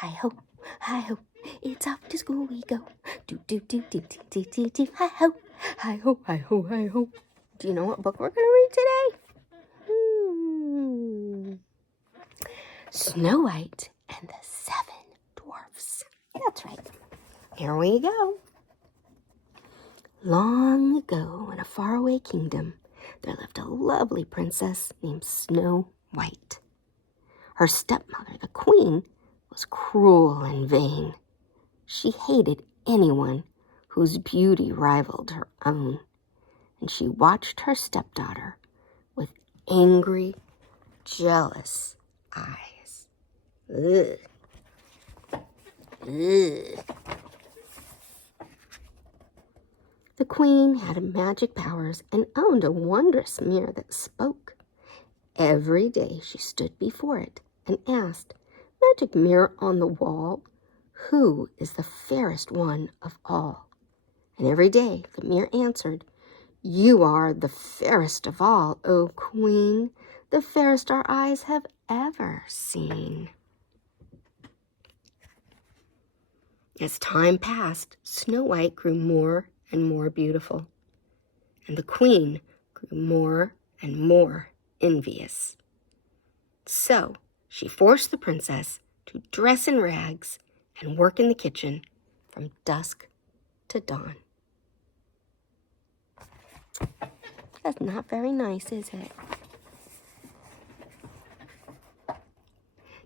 Hi-ho, hi-ho, it's off to school we go. Do-do-do-do-do-do-do, hi-ho, hi-ho, hi-ho, hi-ho. Do you know what book we're going to read today? Snow White and the Seven Dwarfs. That's right. Here we go. Long ago, in a faraway kingdom, there lived a lovely princess named Snow White. Her stepmother, the queen, was cruel and vain. She hated anyone whose beauty rivaled her own, and she watched her stepdaughter with angry, jealous eyes. Ugh. Ugh. The queen had magic powers and owned a wondrous mirror that spoke. Every day she stood before it and asked, "Magic mirror on the wall, who is the fairest one of all?" And every day the mirror answered, "You are the fairest of all, O queen, the fairest our eyes have ever seen." As time passed, Snow White grew more and more beautiful, and the queen grew more and more envious. So she forced the princess to dress in rags and work in the kitchen from dusk to dawn. That's not very nice, is it?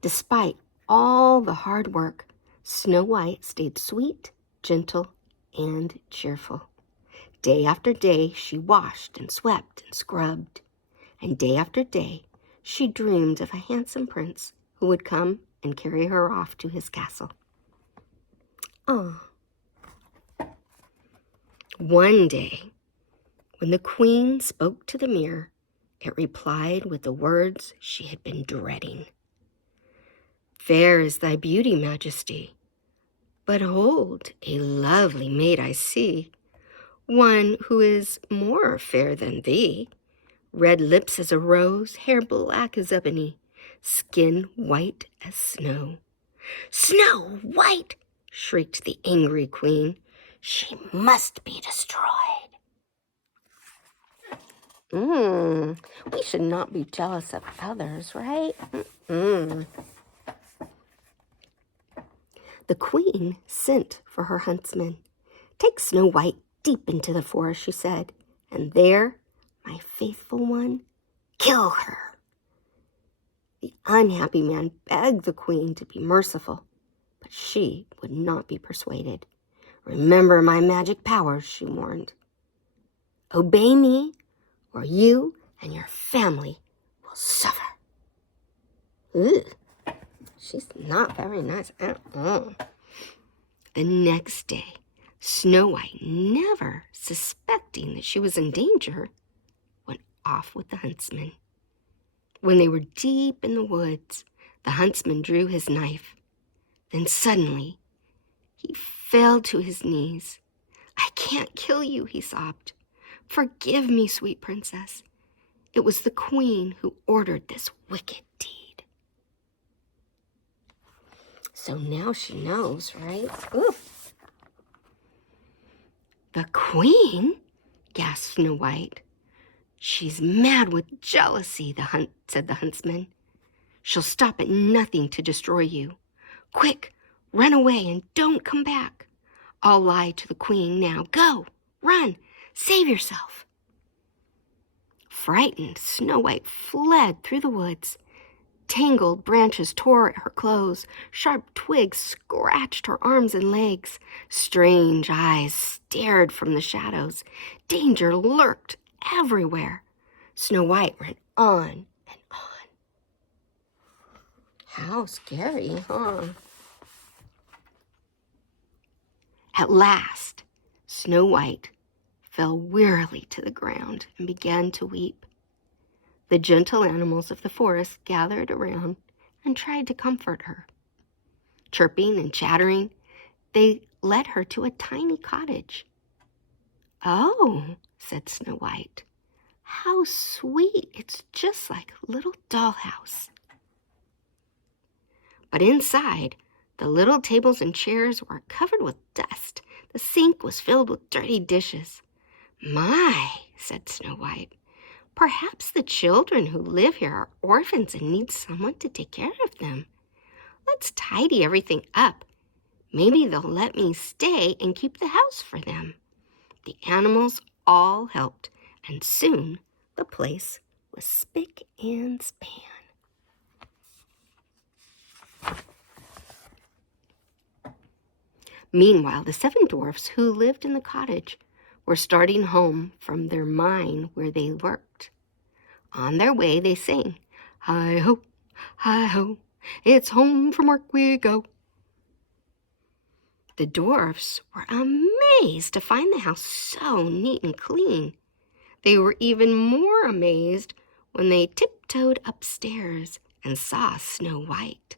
Despite all the hard work, Snow White stayed sweet, gentle, and cheerful. Day after day, she washed and swept and scrubbed, and day after day, she dreamed of a handsome prince who would come and carry her off to his castle. One day, when the queen spoke to the mirror, it replied with the words she had been dreading. "Fair is thy beauty, Majesty, but hold, a lovely maid I see, one who is more fair than thee. Red lips as a rose, hair black as ebony, skin white as snow." "Snow White!" shrieked the angry queen. "She must be destroyed." We should not be jealous of others, right? The queen sent for her huntsman. "Take Snow White deep into the forest," she said, "and there, my faithful one, kill her." The unhappy man begged the queen to be merciful, but she would not be persuaded. "Remember my magic powers," she warned. "Obey me, or you and your family will suffer." Ugh. She's not very nice at all. The next day, Snow White, never suspecting that she was in danger, went off with the huntsman. When they were deep in the woods, the huntsman drew his knife. Then suddenly, he fell to his knees. "I can't kill you," he sobbed. "Forgive me, sweet princess. It was the queen who ordered this wicked deed." So now she knows, right? Ooh. "The queen?" gasped Snow White. "She's mad with jealousy," said the huntsman. "She'll stop at nothing to destroy you. Quick, run away and don't come back. I'll lie to the queen now. Go, run, save yourself." Frightened, Snow White fled through the woods. Tangled branches tore at her clothes. Sharp twigs scratched her arms and legs. Strange eyes stared from the shadows. Danger lurked everywhere. Snow White ran on and on. How scary, huh? At last, Snow White fell wearily to the ground and began to weep. The gentle animals of the forest gathered around and tried to comfort her. Chirping and chattering, they led her to a tiny cottage. "Oh," said Snow White, "how sweet. It's just like a little dollhouse." But inside, The little tables and chairs were covered with dust. The sink was filled with dirty dishes. "My," said Snow White, "perhaps the children who live here are orphans and need someone to take care of them. Let's tidy everything up. Maybe they'll let me stay and keep the house for them." The animals all helped, and soon the place was spick and span. Meanwhile, the 7 dwarfs who lived in the cottage were starting home from their mine where they worked. On their way, they sang, "Hi-ho, hi-ho, it's home from work we go." The dwarfs were amazed to find the house so neat and clean. They were even more amazed when they tiptoed upstairs and saw Snow White.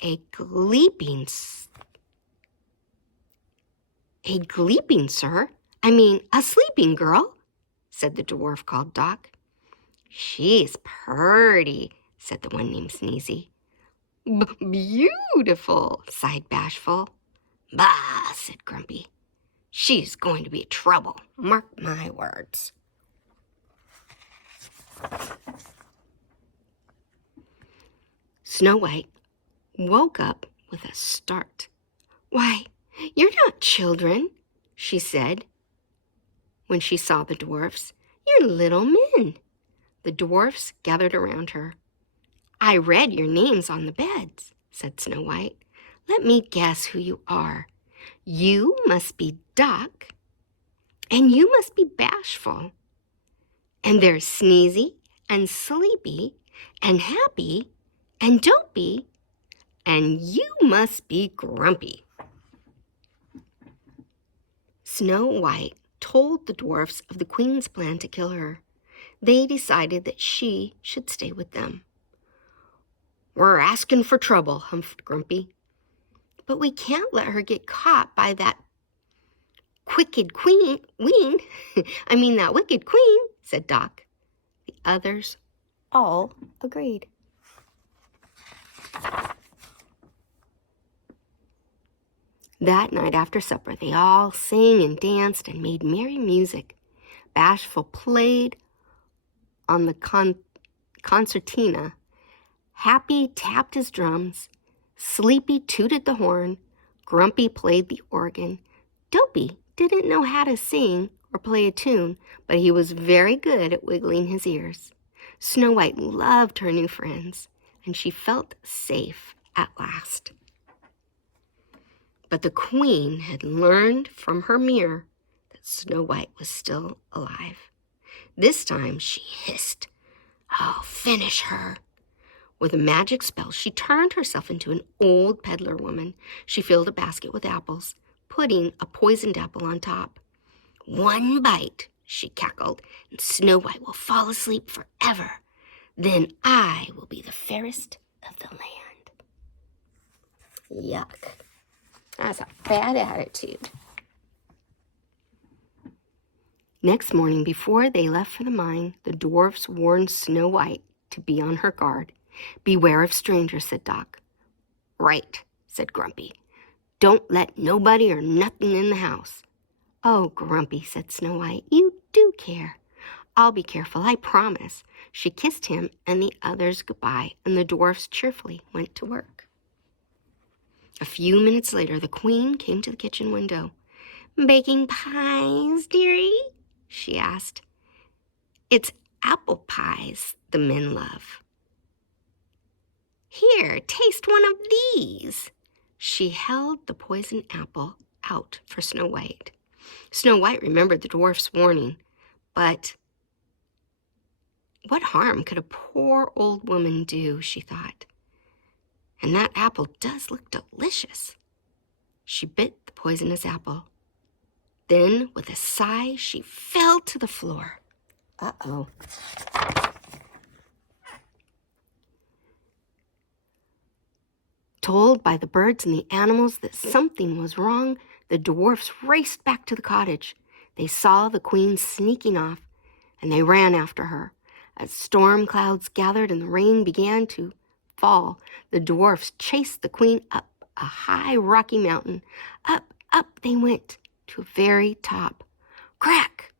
A gleeping, sir. A sleeping girl," said the dwarf called Doc. "She's purty," said the one named Sneezy. "Beautiful," sighed Bashful. "Bah," said Grumpy. "She's going to be trouble, mark my words." Snow White woke up with a start. "Why, you're not children," she said when she saw the dwarfs. "You're little men." The dwarfs gathered around her. "I read your names on the beds," said Snow White. "Let me guess who you are. You must be Doc, and you must be Bashful. And there's Sneezy, and Sleepy, and Happy, and Dopey, and you must be Grumpy." Snow White told the dwarfs of the queen's plan to kill her. They decided that she should stay with them. "We're asking for trouble," humphed Grumpy. "But we can't let her get caught by that wicked queen, said Doc. The others all agreed. That night after supper, they all sang and danced and made merry music. Bashful played on the concertina. Happy tapped his drums. Sleepy tooted the horn. Grumpy played the organ. Dopey didn't know how to sing or play a tune, but he was very good at wiggling his ears. Snow White loved her new friends, and she felt safe at last. But the queen had learned from her mirror that Snow White was still alive. This time she hissed, "I'll finish her." With a magic spell, she turned herself into an old peddler woman. She filled a basket with apples, putting a poisoned apple on top. "One bite," she cackled, "and Snow White will fall asleep forever. Then I will be the fairest of the land." Yuck. That's a bad attitude. Next morning, before they left for the mine, the dwarfs warned Snow White to be on her guard. "Beware of strangers," said Doc. "Right," said Grumpy. "Don't let nobody or nothing in the house." "Oh, Grumpy," said Snow White, "you do care." "I'll be careful, I promise." She kissed him and the others goodbye, and the dwarfs cheerfully went to work. A few minutes later, the queen came to the kitchen window. "Baking pies, dearie?" she asked. "It's apple pies the men love." "Here, taste one of these." She held the poisoned apple out for Snow White. Snow White remembered the dwarf's warning, but what harm could a poor old woman do, she thought. And that apple does look delicious. She bit the poisonous apple. Then, with a sigh, she fell to the floor. Uh-oh. Told by the birds and the animals that something was wrong, the dwarfs raced back to the cottage. They saw the queen sneaking off, and they ran after her. As storm clouds gathered and the rain began to fall, the dwarfs chased the queen up a high rocky mountain. Up, up they went to a very top. Crack!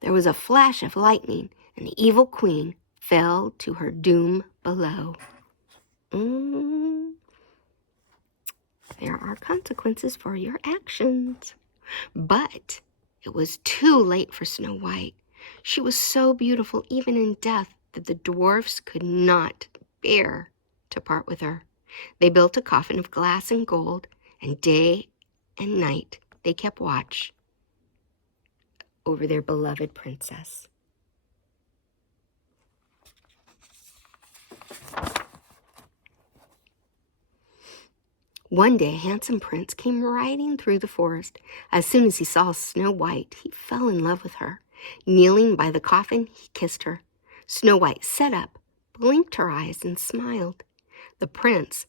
There was a flash of lightning, and the evil queen fell to her doom below. There are consequences for your actions. But it was too late for Snow White. She was so beautiful, even in death, that the dwarfs could not bear to part with her. They built a coffin of glass and gold, and day and night they kept watch over their beloved princess. One day, a handsome prince came riding through the forest. As soon as he saw Snow White, he fell in love with her. Kneeling by the coffin, he kissed her. Snow White sat up, blinked her eyes, and smiled. The princess'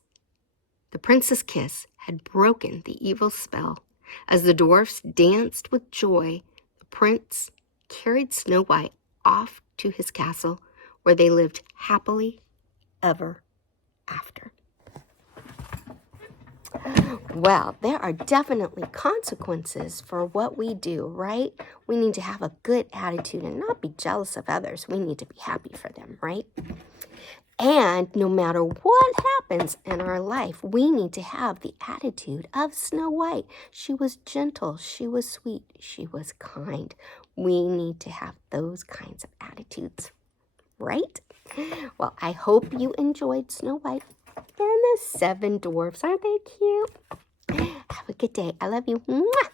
kiss had broken the evil spell. As the dwarfs danced with joy, the prince carried Snow White off to his castle, where they lived happily ever after. Well, there are definitely consequences for what we do, right? We need to have a good attitude and not be jealous of others. We need to be happy for them, right? And no matter what happens in our life, we need to have the attitude of Snow White. She was gentle, she was sweet, she was kind. We need to have those kinds of attitudes, right? Well, I hope you enjoyed Snow White and the 7 dwarfs. Aren't they cute? Have a good day. I love you. Mwah!